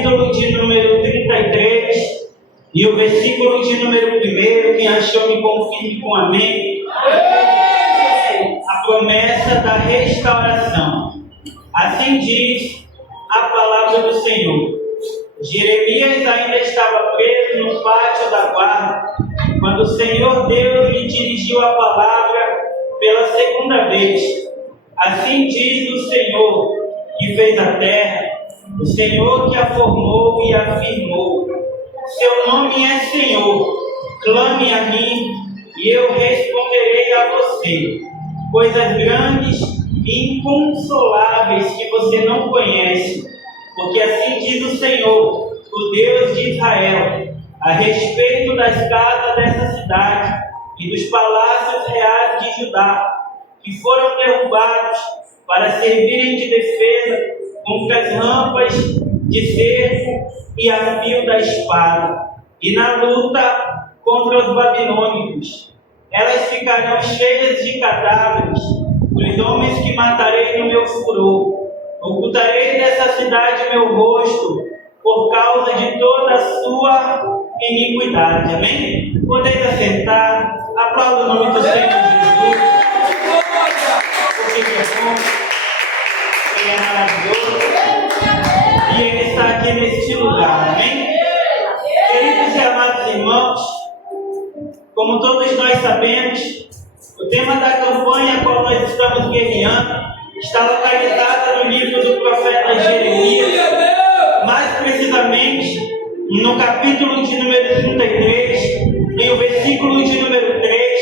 capítulo de número 33 e o versículo de número 1. Quem achou, me confirme com amém. A promessa da restauração. Assim diz a palavra do Senhor. Jeremias ainda estava preso no pátio da guarda, quando o Senhor Deus lhe dirigiu a palavra pela segunda vez. Assim diz o Senhor, que fez a terra, o Senhor que a formou e a firmou. Seu nome é Senhor. Clame a mim e eu responderei a você. Coisas grandes e inconsoláveis que você não conhece. Porque assim diz o Senhor, o Deus de Israel, a respeito das casas dessa cidade e dos palácios reais de Judá, que foram derrubados para servirem de defesa contra as rampas de cerco e a fio da espada, e na luta contra os babilônicos. Elas ficarão cheias de cadáveres, dos homens que matarei no meu furor. Ocultarei dessa cidade meu rosto, por causa de toda a sua iniquidade. Amém? Podeis assentar. Aplauda o nome do Senhor Jesus. Porque Ele é bom, Ele é maravilhoso, e Ele está aqui neste lugar. Amém? Queridos e amados irmãos, como todos nós sabemos, o tema da campanha a qual nós estamos guerreando está localizada no livro do profeta Jeremias, mais precisamente no capítulo de número 33, em o versículo de número 3,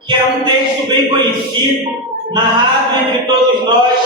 que é um texto bem conhecido, narrado entre todos nós,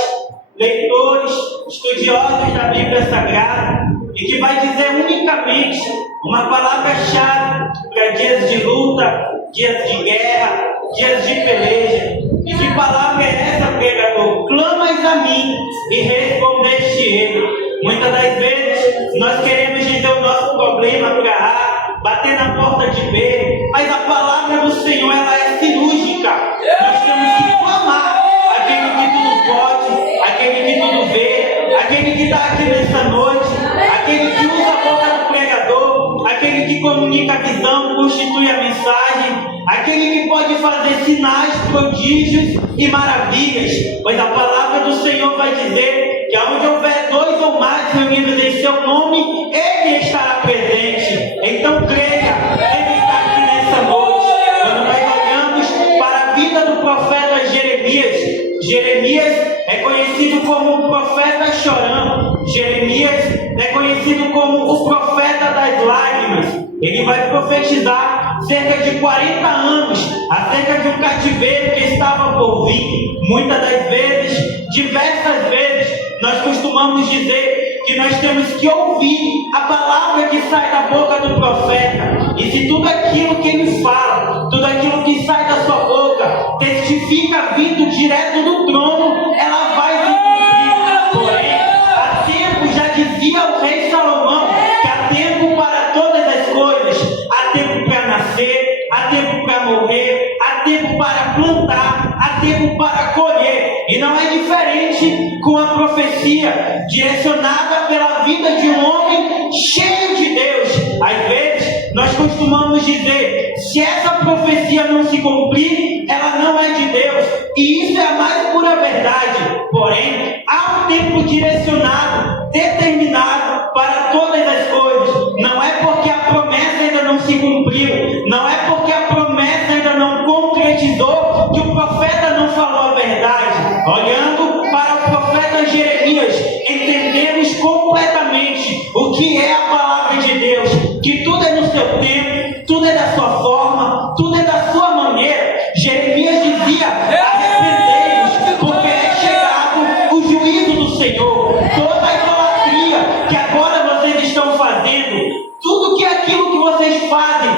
leitores, estudiosos da Bíblia Sagrada, e que vai dizer unicamente uma palavra-chave para dias de luta, dias de guerra, dias de peleja. E que palavra é essa, pregador? Clamas a mim e respondeste-me. Muitas das vezes nós queremos dizer o nosso problema para A, bater na porta de B, mas a palavra do Senhor ela é cirúrgica. Nós temos que clamar aquele que tudo pode, aquele que tudo vê, aquele que está aqui nesta noite, aquele que usa a boca do pregador, aquele que comunica a visão, constitui a mensagem, aquele que pode fazer sinais, prodígios e maravilhas, pois a palavra do Senhor vai dizer que aonde houver dois ou mais reunidos em seu nome, Ele estará presente. Então creia, Ele está aqui nessa noite. Quando nós olhamos para a vida do profeta Jeremias, Jeremias é conhecido como o profeta chorão. Jeremias é conhecido como o profeta das lágrimas. Ele vai profetizar cerca de 40 anos acerca de um cativeiro que estava por vir. Muitas das vezes, diversas vezes, nós costumamos dizer que nós temos que ouvir a palavra que sai da boca do profeta. E se tudo aquilo que ele fala, tudo aquilo que sai da sua boca, testifica vindo direto do trono, ela vai se cumprir. Porém, há tempo, já dizia o rei Salomão, que há tempo para todas as coisas. Há tempo para nascer, há tempo para morrer, há tempo para plantar, há tempo para colher. E não é diferente com a profecia direcionada pela vida de um homem cheio de Deus. Às vezes, nós costumamos dizer, se essa profecia não se cumprir, ela não é de Deus. E isso é a mais pura verdade. Porém, há um tempo direcionado, determinado para todas as coisas. Não é porque a promessa ainda não se cumpriu, não é porque a promessa ainda não concretizou, que o profeta não falou a verdade. Olhando para o profeta Jeremias, entendemos completamente o que é a palavra de Deus, que tudo é no seu tempo, tudo é da sua forma, tudo é da sua maneira. Jeremias dizia, arrependei-vos, porque é chegado o juízo do Senhor. Toda a idolatria que agora vocês estão fazendo, tudo que aquilo que vocês fazem,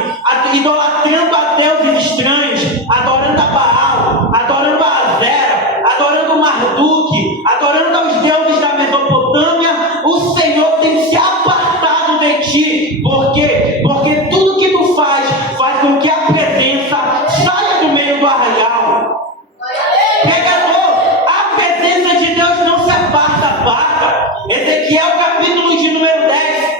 idolatrando a deuses estranhos, adorando a Baal, adorando a Azera, adorando Marduk, adorando aos deuses da Mesopotâmia, o Senhor tem se apartado de ti. Por quê? Porque tudo que tu faz com que a presença saia do meio do arraial. Pregador, a presença de Deus não se aparta. Ezequiel capítulo de número 10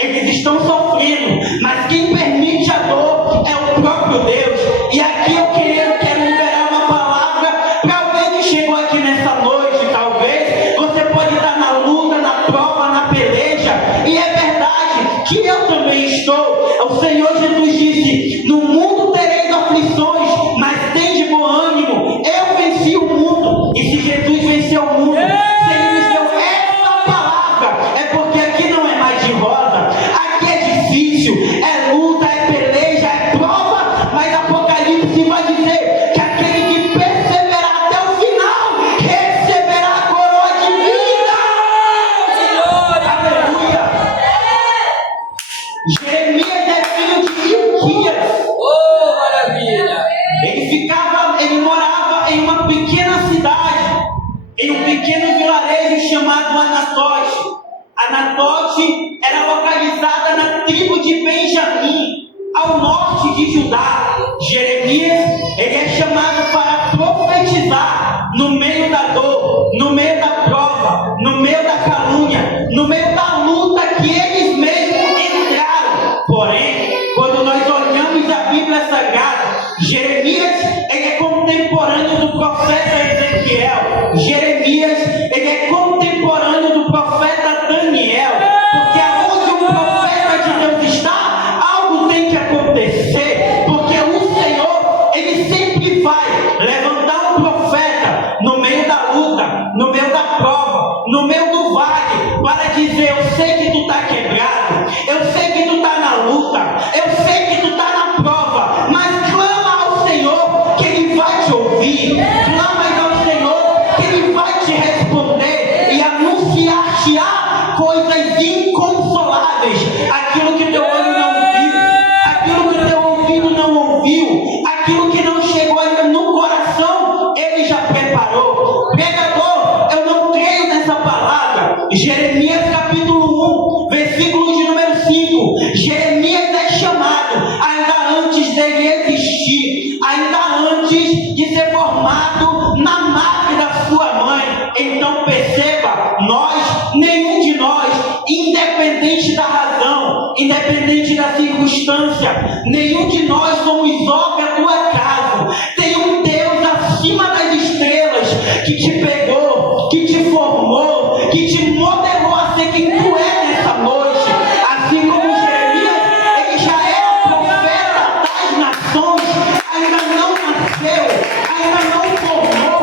eles estão sofrendo, mas quem permite a dor é o próprio Deus. E aqui eu quero liberar uma palavra para alguém que chegou aqui nessa noite. Talvez você pode estar na luta, na prova, na peleja, e é verdade que eu também estou. O Senhor Jesus disse: no mundo tereis aflições, mas tende bom ânimo, eu venci o mundo. E se Jesus venceu o mundo, se Ele nos deu essa palavra, é porque aqui não é mais de rosa, aqui é difícil, é luta, é peleja, é prova, mas Apocalipse vai dizer que aquele que perseverar até o final receberá a coroa de vida. Aleluia. Jeremias é filho de Hilquias. Oh, maravilha! Ele morava em uma pequena cidade, em um pequeno vilarejo chamado Anatote. Anatote era localizada na tribo de Benjamim, ao norte de Judá. Jeremias, ele é chamado para profetizar no meio da dor, no meio da prova, no meio da calúnia, no meio da luta que eles mesmos entraram. Porém, quando nós olhamos a Bíblia Sagrada, Jeremias, ele é contemporâneo do profeta Ezequiel. Jeremias, ele é contemporâneo do profeta Daniel. Porque aonde o profeta de Deus está, algo tem que acontecer. Porque o Senhor, ele sempre vai levantar um profeta no meio da luta, no meio da prova, no meio do vale, para dizer: eu sei que tu está quebrado, eu sei que tu está na luta, eu sei que tu está na prova, mas clama ao Senhor que Ele vai te ouvir, clama ao Senhor que Ele vai te responder e anunciar-te-á coisas inconsoláveis, aquilo que teu olho não viu, aquilo que teu ouvido não ouviu, aquilo que não chegou ainda no coração, Ele já preparou. Pregador, eu não creio nessa palavra. Jeremias capítulo 1, versículo de número 5. Jeremias é chamado ainda antes dele existir, ainda antes de ser formado na madre da sua mãe. Então perceba, nenhum de nós, independente da razão, independente da circunstância, nenhum de nós somos obra do acaso. Tem um Deus acima das estrelas que te pegou, que te formou, que te modelou a ser quem tu é nessa noite. Assim como Jeremias, ele já era profeta das nações, ainda não nasceu, ainda não formou,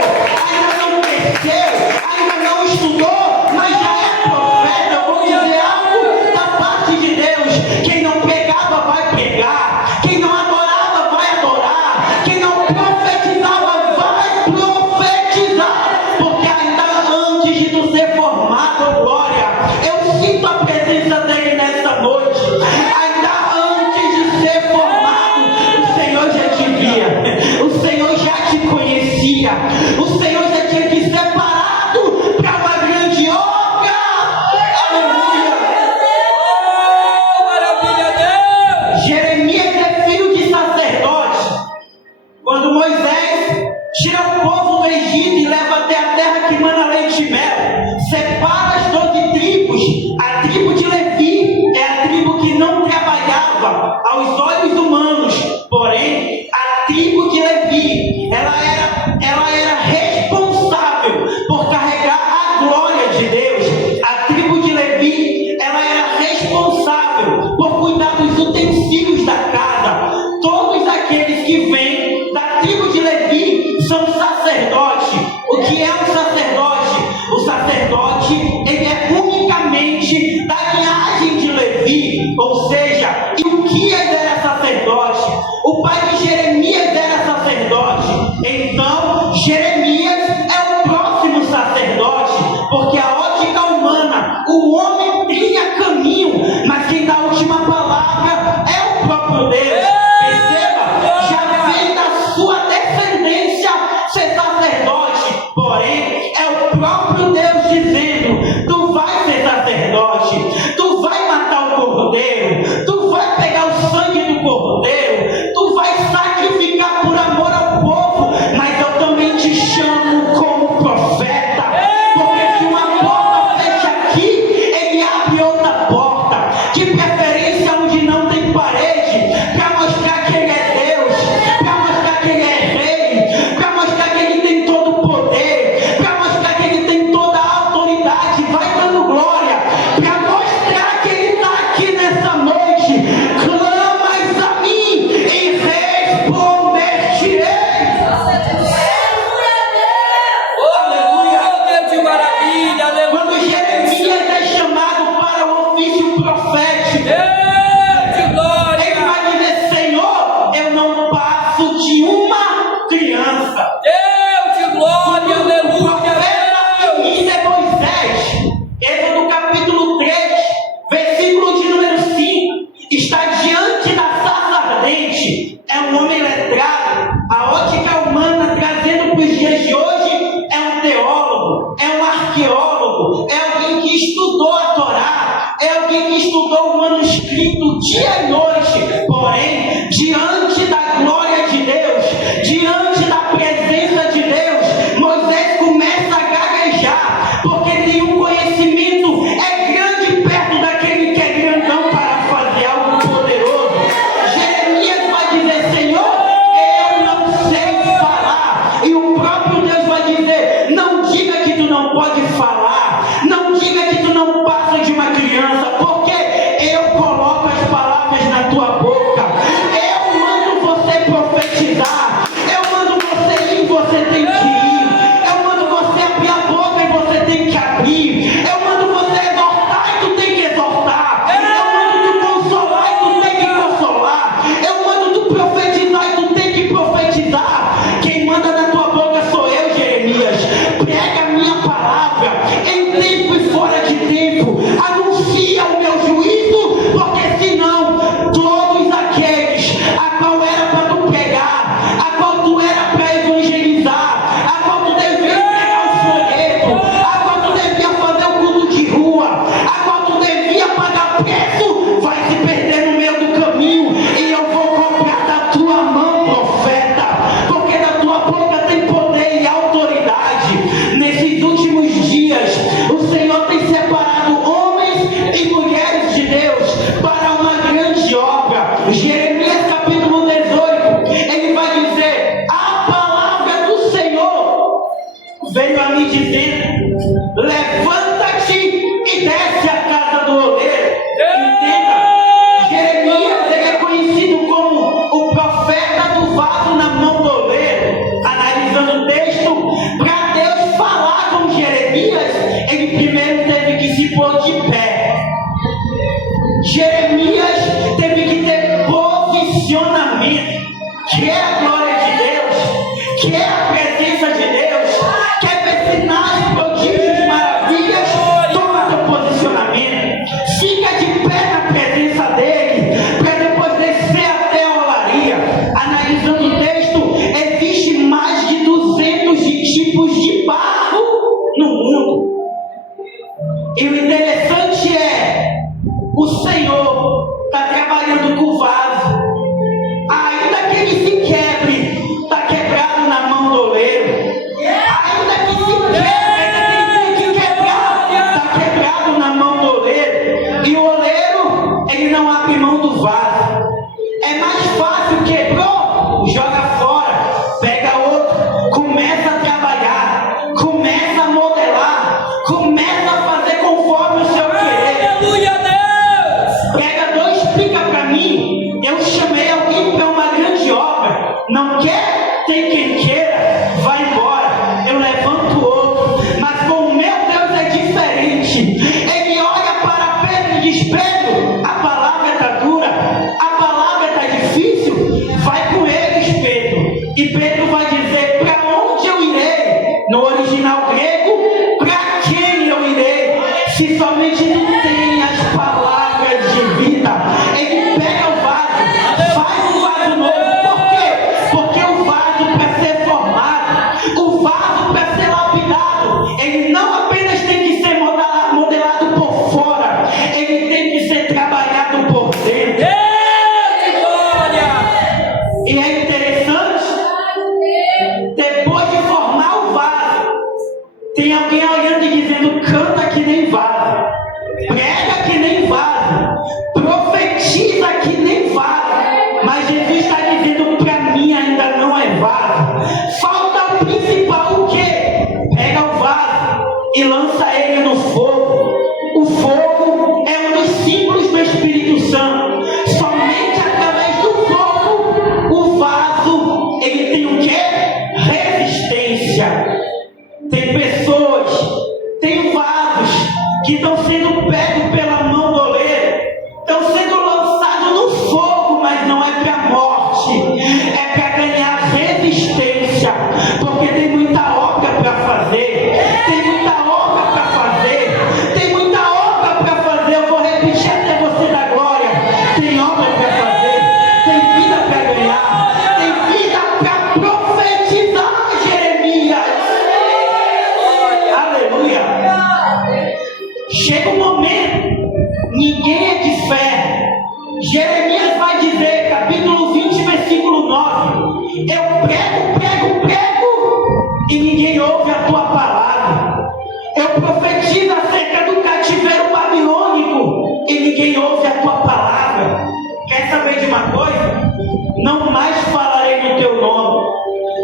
ainda não cresceu, ainda não estudou, mas já é profeta. Eu vou dizer algo da parte de Deus: quem não pregava vai pregar, quem não adorava vai adorar, quem não profetizava vai profetizar, porque ainda antes de tu ser formado, glória, eu sinto a presença dele nessa noite. Ainda antes de ser formado, o Senhor já te via, o Senhor já te conhecia, o Senhor já tinha te separado para uma grande obra. Aleluia. Oh, maravilha, Deus! Jeremias é filho de sacerdote. Quando Moisés tira o povo do Egito e leva até a terra que mana leite e mel, separa as 12 tribos. A tribo de Levi é a tribo que não trabalhava aos olhos humanos. Porém, a tribo de Levi, ela era responsável por carregar a glória de Deus. A tribo de Levi, ela era responsável por cuidar dos utensílios da casa. Todos aqueles que vêm da tribo de Levi são sacerdotes. O que é um sacerdote? O sacerdote, ele é unicamente da linhagem de Levi, ou seja, Hilquias era sacerdote, o pai de Jeremias era sacerdote. Então Jeremias é o próximo sacerdote, porque a ótica humana, o homem trilha caminho, mas quem dá a última palavra é o próprio Deus. Perceba, já vem da sua descendência ser sacerdote, porém é o próprio Deus dizendo: tu vai ser sacerdote, tu vai matar o cordeiro, tu vai pegar o sangue do cordeiro, tu vai sacrificar por amor ao povo, mas eu também te chamo como profeta, porque se uma porta fecha aqui, ele abre outra porta, que escrito dia e noite. Porém, diante da glória de Deus, diante da presença de Deus, Moisés começa a gaguejar, porque nenhum conhecimento é grande perto daquele que é grandão para fazer algo poderoso. Jeremias vai dizer: Senhor, eu não sei falar. E o próprio Deus vai dizer: não diga que tu não pode falar, não diga que tu não passa de uma criança, porque eu coloco as palavras na tua boca. Eu mando você profetizar, eu mando você ir, você tem que ir. Eu mando você abrir a boca e você tem que abrir. Eu mando você exortar e tu tem que exortar. Eu mando tu consolar e tu tem que consolar. Eu mando tu profetizar e tu tem que profetizar. Quem manda na tua boca sou eu, Jeremias. Prega a minha palavra em tempo e fora de tempo. Anuncia o meu juízo, porque senão todos aqueles a qual era para tu pregar, a qual tu era para evangelizar, a qual tu devia pegar o folheto, a qual tu devia fazer o culto de rua, a qual tu devia pagar preço, vai se perder no meio do caminho. E eu vou cobrar da tua mão, profeta, porque da tua boca tem poder e autoridade. Nesses últimos dias, o Senhor tem separado homens e mulheres de Deus para uma grande obra. Jeremias capítulo 18, ele vai dizer: a palavra do Senhor veio a mim dizendo: levanta-te e desce a casa do oleiro. Entenda, Jeremias, ele é conhecido como o profeta do vaso na mão do oleiro. Analisando o texto, para Deus falar com Jeremias, ele primeiro teve que se pôr de pé. Jeremias teve que ter posicionamento. Quer a glória de Deus? Quer a presença de Deus? Quer ver sinais, prodígios, maravilhas? Toma teu posicionamento. Fica de pé na presença dele, para depois descer até a olaria. Analisando o texto, existe mais de 200 tipos de barro no mundo. E o interessante é, o Senhor está trabalhando com o vaso. Ainda que ele se quebre, está quebrado na mão do oleiro. Ainda que se quebre, ainda que ele tenha que quebrar, está quebrado na mão do oleiro. E o oleiro, ele não abre mão do vaso. É mais fácil, quebrou, joga fora, pega outro, começa a trabalhar, começa a modelar, começa a fazer conforme o seu querer. Aleluia, Deus! Pregador, explica para mim. Eu chamei alguém para uma grande obra. Não quer? Tem quem queira. Vai embora. Eu levanto outro. Mas com o meu Deus é diferente. Ele olha para Pedro e diz: Pedro, a palavra está dura, a palavra está difícil. Vai com eles, Pedro. E Pedro vai dizer: para onde eu irei? No original grego, para quem eu irei? Se somente tu tens as palavras de vida. Ele pega o vaso, faz um vaso novo. Por quê? Porque o vaso, para ser Jeremias vai dizer, capítulo 20, versículo 9: eu prego e ninguém ouve a tua palavra. Eu profetizo acerca do cativeiro babilônico e ninguém ouve a tua palavra. Quer saber de uma coisa? Não mais falarei no teu nome,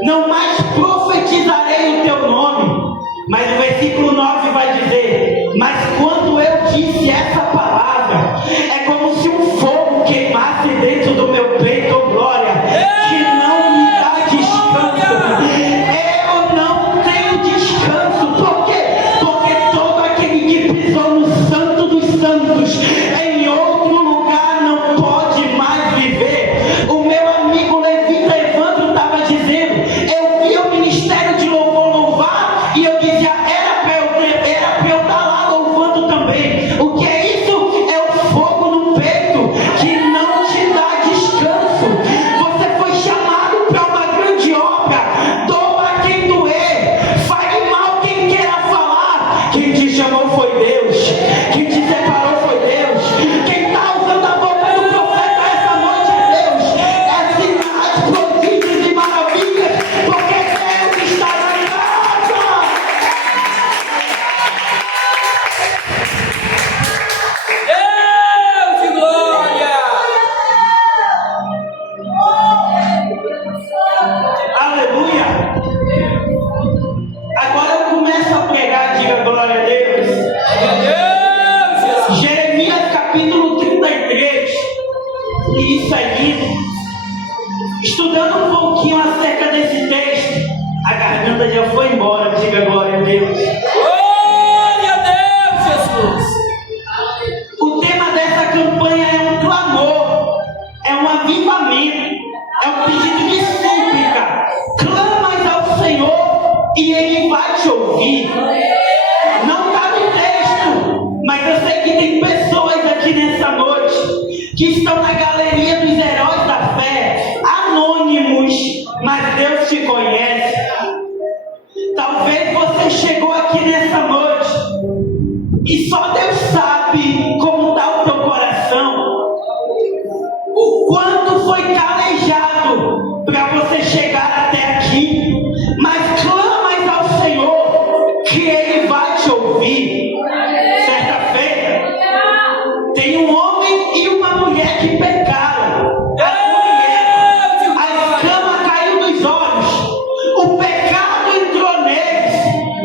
não mais profetizarei no teu nome. Mas o versículo 9 vai dizer: mas quando eu disse essa palavra, é como se um fogo queimasse dentro do meu peito, oh glória, que não me dá descanso. Eu não tenho descanso. Por quê? Porque todo aquele que pisou no santo dos santos, em outro lugar não pode mais viver. O meu amigo levita Evandro estava dizendo, eu vi o ministério de louvor louvar, e eu dizia, era para eu estar lá louvando também. O que é isso? É o fogo no peito que não te dá descanso. Você foi chamado para uma grande obra. Doa quem doer, fale mal quem queira falar. Quem te chamou foi Deus, quem te separou foi Deus, quem está usando a boca do profeta essa noite é Deus. É sinais, prodígios e maravilhas, porque Deus está na casa. Deus de glória. Aleluia. Agora eu começo a pregar, diga glória a Deus. Glória a Deus, Jesus. Jeremias capítulo 33. E isso é lindo. Estudando um pouquinho acerca desse texto, a garganta já foi embora, diga glória a Deus. Glória a Deus, Jesus. O tema dessa campanha é um clamor, é um avivamento, é um pedido de súplica. Clamas ao Senhor e Ele vai te ouvir. Não está no texto, mas eu sei que tem pessoas aqui nessa noite que estão na galeria dos heróis da fé, anônimos, mas Deus te conhece. Talvez você chegou aqui nessa noite e só Deus sabe como está o teu coração, o quanto foi calejado para você chegar até aqui, mas clamas ao Senhor que Ele vai te ouvir. Certa feita, tem um homem e uma mulher que pecaram. A escama caiu dos olhos, o pecado entrou neles,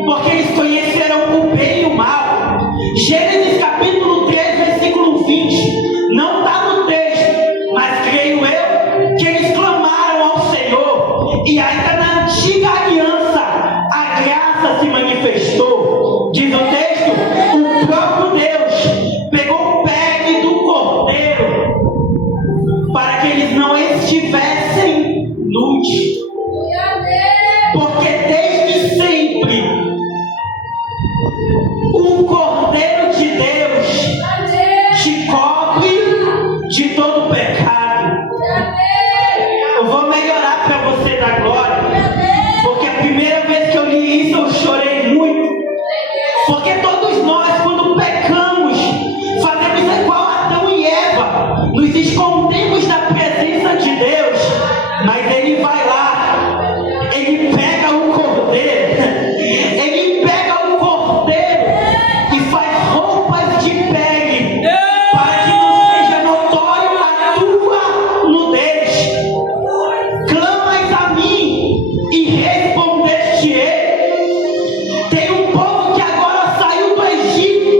porque eles conheceram o bem e o mal. Gênesis capítulo 3, versículo 20, não está no texto, mas creio eu que eles clamaram ao Senhor, e ainda na antiga aliança a graça se manifestou. Diz o texto, o próprio Deus pegou pele do cordeiro para que eles não estivessem nus, porque desde sempre o Cordeiro de Deus te cobre de todo pecado. Eu vou melhorar para você dar glória, porque a primeira vez que eu li isso eu chorei muito, porque todos nós, quando pecamos, fazemos igual Adão e Eva, nos escondemos da presença de Deus, mas Ele vai lá, Ele pega o cordeiro, Ele pega o cordeiro e faz roupas de pele, para que não seja notório a tua nudez. Clamas a mim e respondeste-ei. Tem um povo que agora saiu do Egito,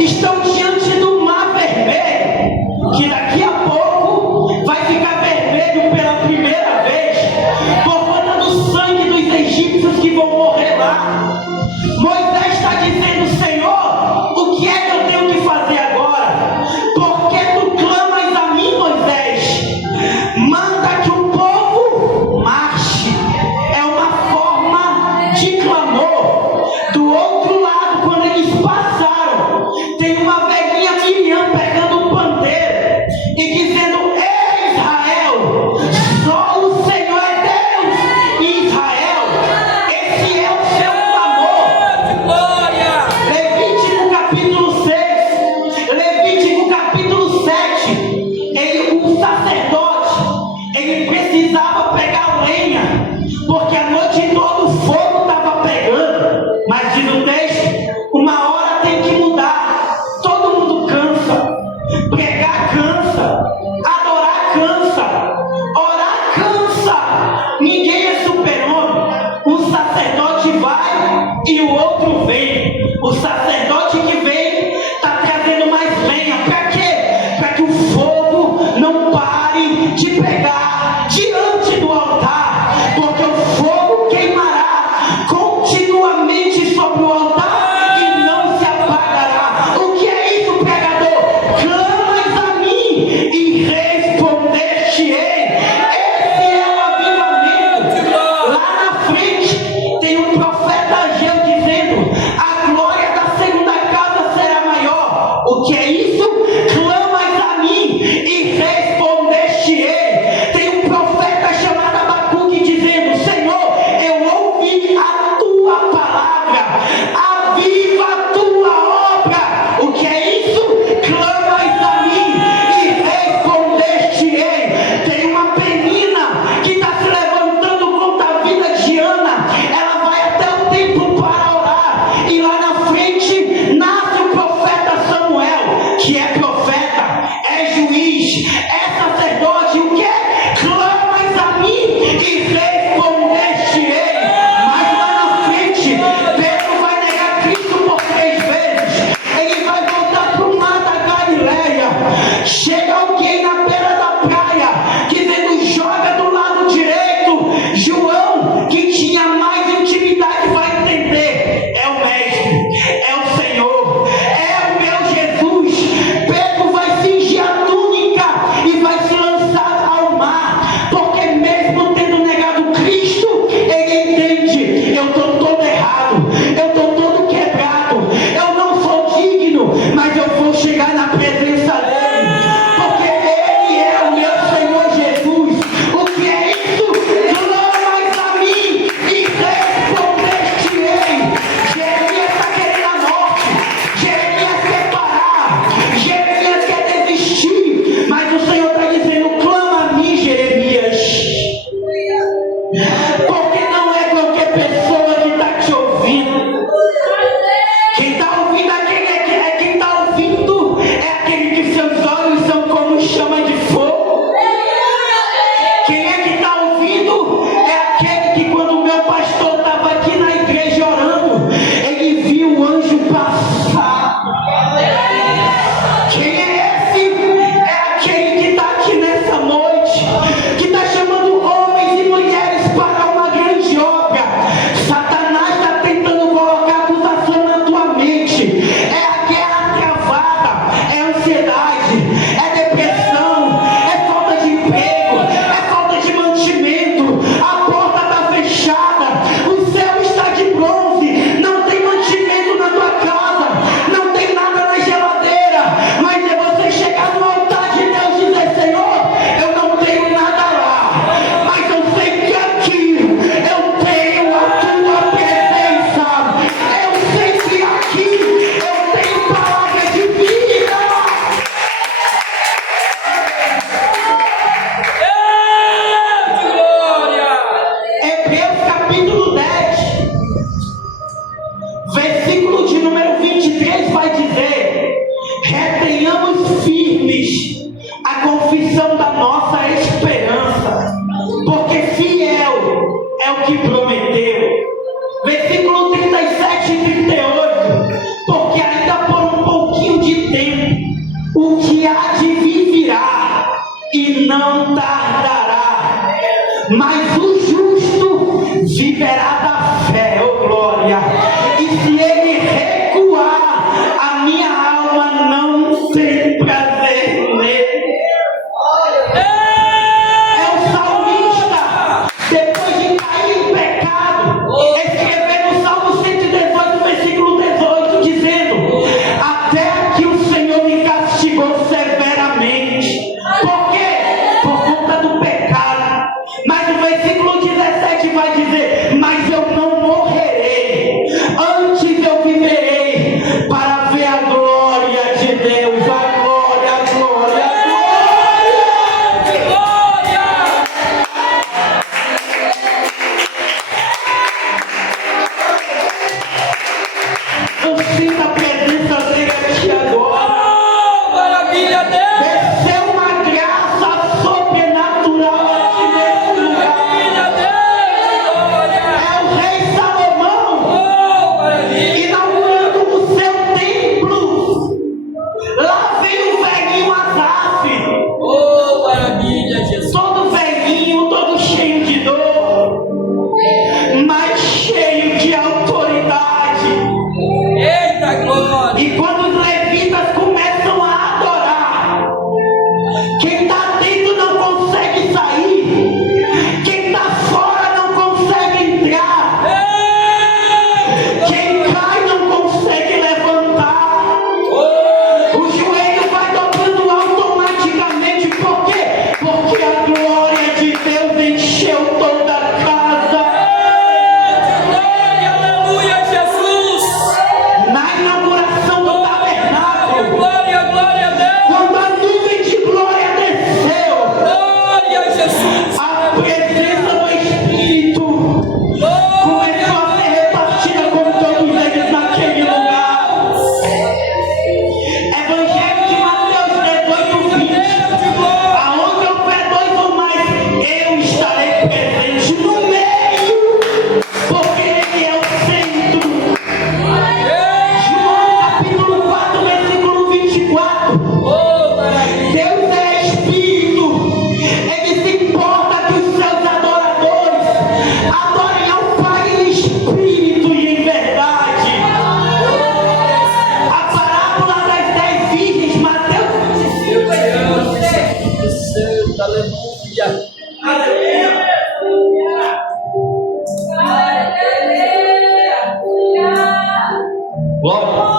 estão diante do Mar Vermelho, que daqui a pouco ele precisava pegar lenha, porque a noite toda o fogo estava pegando. Mas diz o texto, uma hora tem que mudar. Todo mundo cansa, pregar cansa, adorar cansa, orar cansa. Ninguém é super-homem. O sacerdote vai e o outro vem. O sacerdote que vem está trazendo mais lenha. Para quê? Para que o fogo não pare de pegar diante do altar, porque o fogo queimará continuamente sobre o altar e não se apagará. O que é isso, pregador? Clamas a mim e responder-te-ei. Esse é o avivamento. Lá na frente tem um profeta Ageu dizendo: a glória da segunda casa será maior. O que é isso? Clamas a mim e responder-te-ei. Tem um profeta chamado Abacuque dizendo: Senhor, eu ouvi a tua palavra, aviva a tua obra. O que é isso? Clamas a mim e responder-te-ei. Tem uma menina que está se levantando contra a vida de Ana. Ela vai até o templo para orar, e lá na frente nasce o profeta Samuel, que é profeta, é juiz, é sacerdote. O que é? Clamas a mim e respondeste-ei. Mas lá na frente, Pedro vai negar Cristo por 3 vezes. Ele vai voltar para o mar da Galileia. Chega alguém na beira da praia dizendo: joga do lado direito. João, que tinha mais intimidade, vai entender: é o Mestre, é o Senhor, é o meu Jesus. Pedro vai cingir a túnica e vai se lançar ao mar, porque mesmo tendo negado Cristo, ele entende: eu estou todo errado, eu estou todo quebrado, eu não sou digno, mas eu vou chegar na presença dele, porque ele é o meu Senhor Jesus. O que é isso? Clamas a mim e respondeste-ei. Jeremias está querendo a morte, Jeremias quer parar, Jeremias quer desistir, mas o Senhor está dizendo: clama a mim, Jeremias. Porque não é qualquer pessoa que está te ouvindo. Quem está ouvindo quem está ouvindo é aquele que seus olhos são como chama de fogo. Quem é que está ouvindo é aquele que, quando o meu pastor estava aqui na igreja orando, ele viu o anjo passar. Quem é esse? É aquele que está aqui nessa noite, que está chamando homens e mulheres para uma grande obra. Satanás está tentando colocar acusação na tua mente. É a guerra travada, é ansiedade, é depressão, é falta de emprego, é falta de mantimento. A porta está fechada, o céu está de bronze, não tem mantimento na tua casa, não tem nada na geladeira. Mas é você chegar no altar de Deus e dizer: Senhor, eu não tenho nada lá, mas eu sei que aqui eu tenho a tua presença. Eu sei que aqui eu tenho palavra de vida. Deus de glória. Hebreus capítulo 10, versículo de número 23 vai dizer: retenhamos firmes a confissão da nossa esperança, porque fiel é o que prometeu. Versículo 37 e 38: porque ainda por um pouquinho de tempo o que há de vir virá e não tardará, mas o justo viverá da fé. Oh glória! E se ele recuar, a minha alma não tem prazer nele. É o salmista, depois de cair em pecado, escrevendo o Salmo 118, versículo 18, dizendo: até que o Senhor me castigou severamente. Por quê? Por conta do pecado. Mas o versículo 17 vai dizer: mas Aleluia. Glória.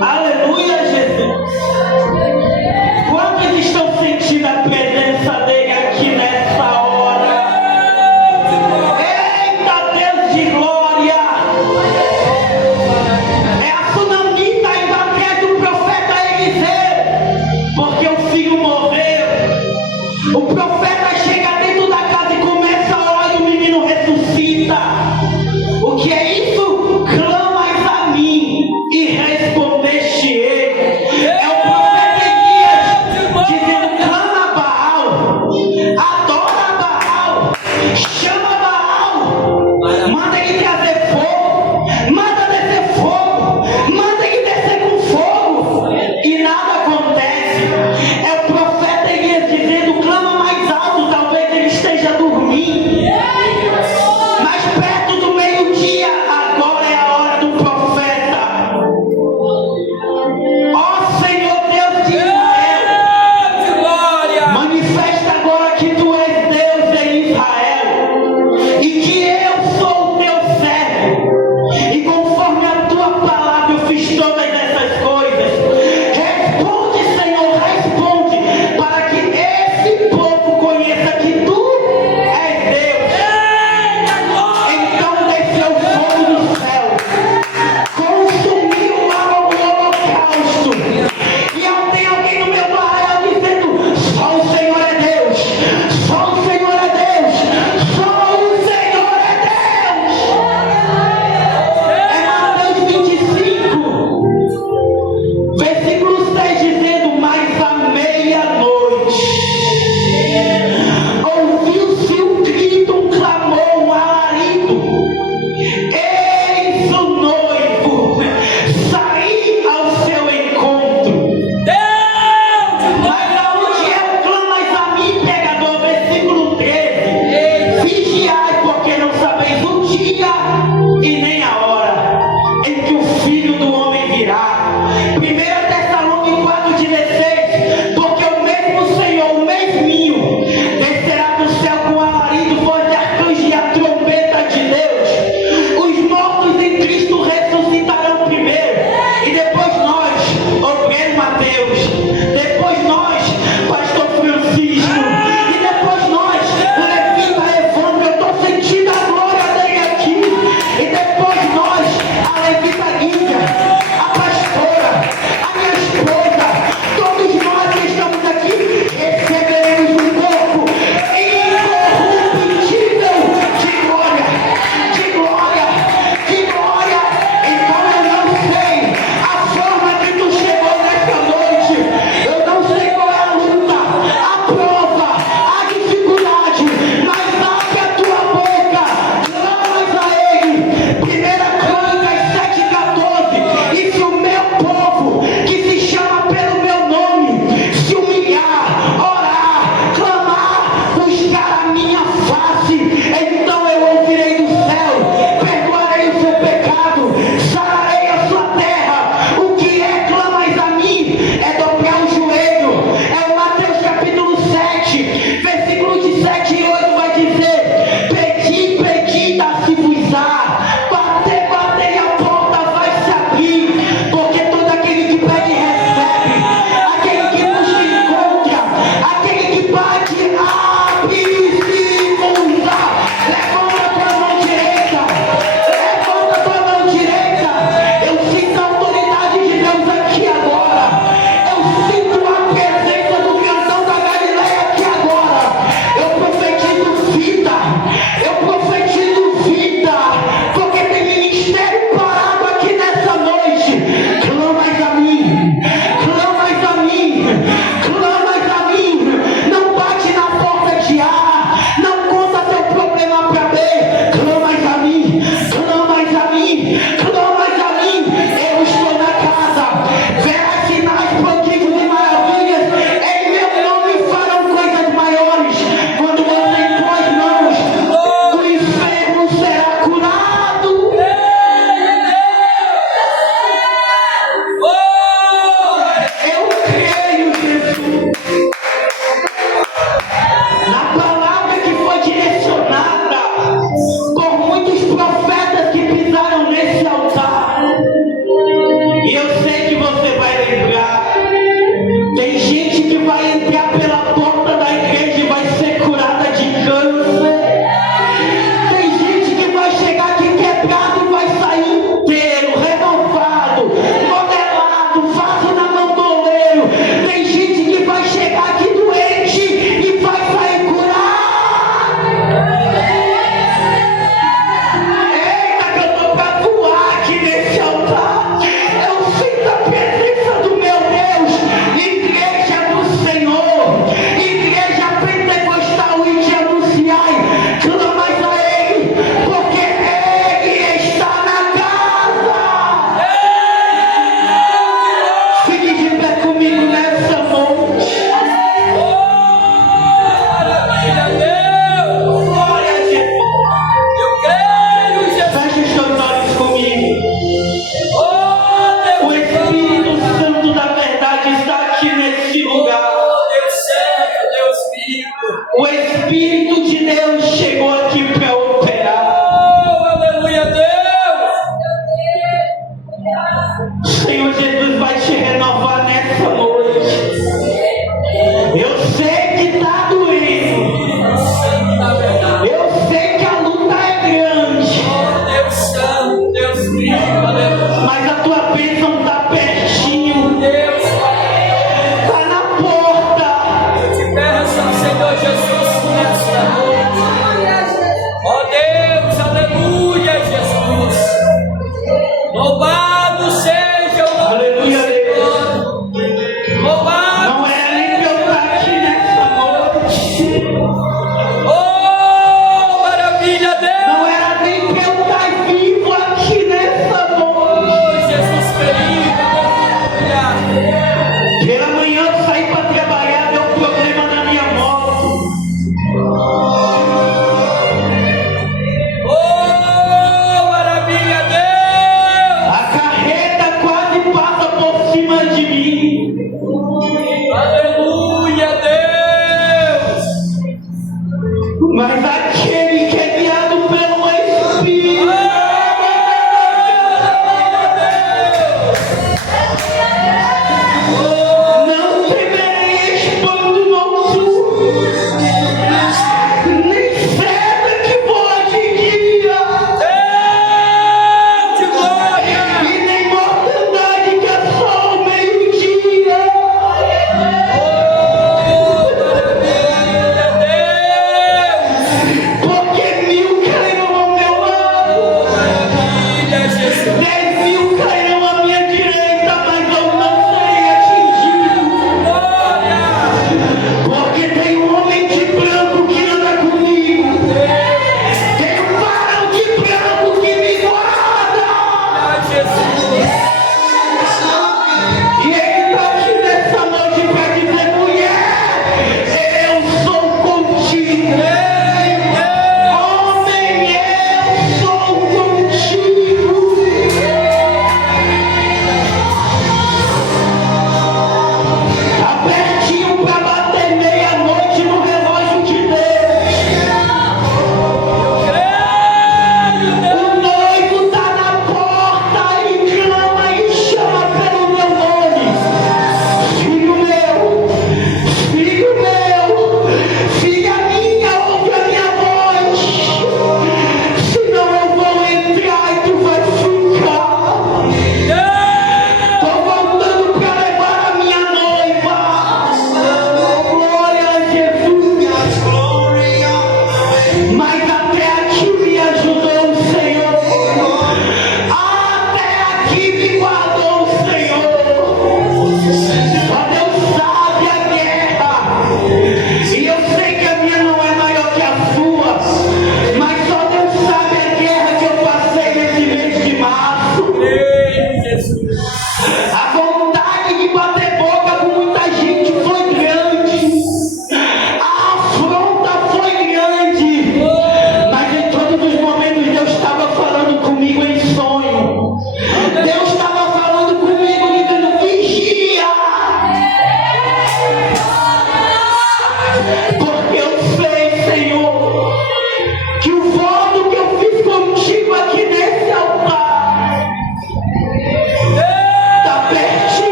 Aleluia, Jesus. Quantos estão sentindo a presença dele aqui nessa hora?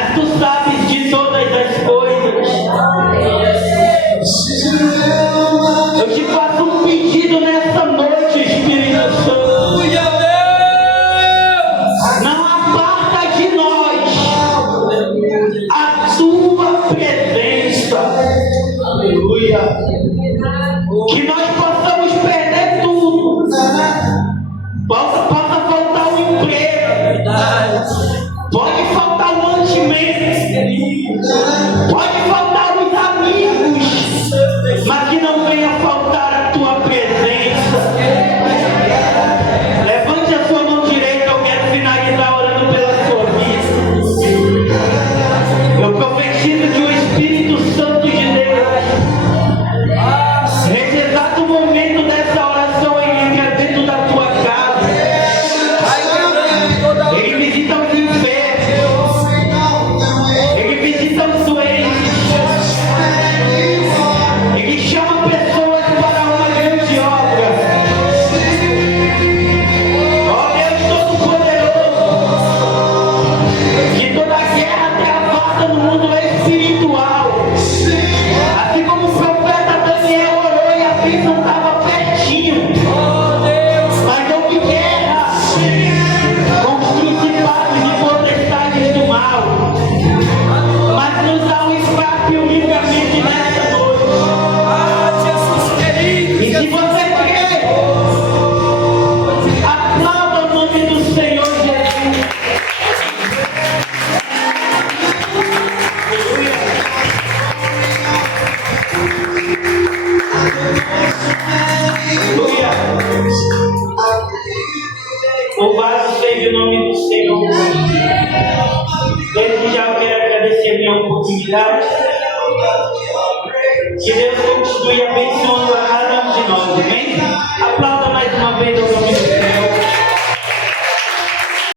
Mas tu sabes de todas as coisas. Eu te faço um pedido nessa noite, Espírito Santo. Não aparta de nós a tua presença. Aleluia. Que nós possamos perder tudo. Possa faltar o emprego. Pode faltar o mantimento. Pode faltar os amigos. Mas que não venha faltar a tua presença. Levante a sua mão direita. Eu quero finalizar orando pela sua vida. Eu profetizo que o Espírito Santo de Deus, nesse exato momento dessa oração, ele entra dentro da tua casa. Ele visita os enfermos. Ele visita os doentes. Ele chama pessoas para uma grande obra. Ó Deus Todo-Poderoso, que toda guerra travada no mundo espiritual, assim como o profeta Daniel orou e a bênção estava pertinho, mas houve guerra com os principados e potestades do mal. Mas nos dá um escape e um livramento nessa noite. E se você crê, aplauda o nome do Senhor Jesus. Aleluia. Louvado seja o nome do Senhor. Desde já eu quero agradecer a minha oportunidade. Que Deus continue abençoando a cada um de nós, amém? Aplauda mais uma vez o nome do Senhor.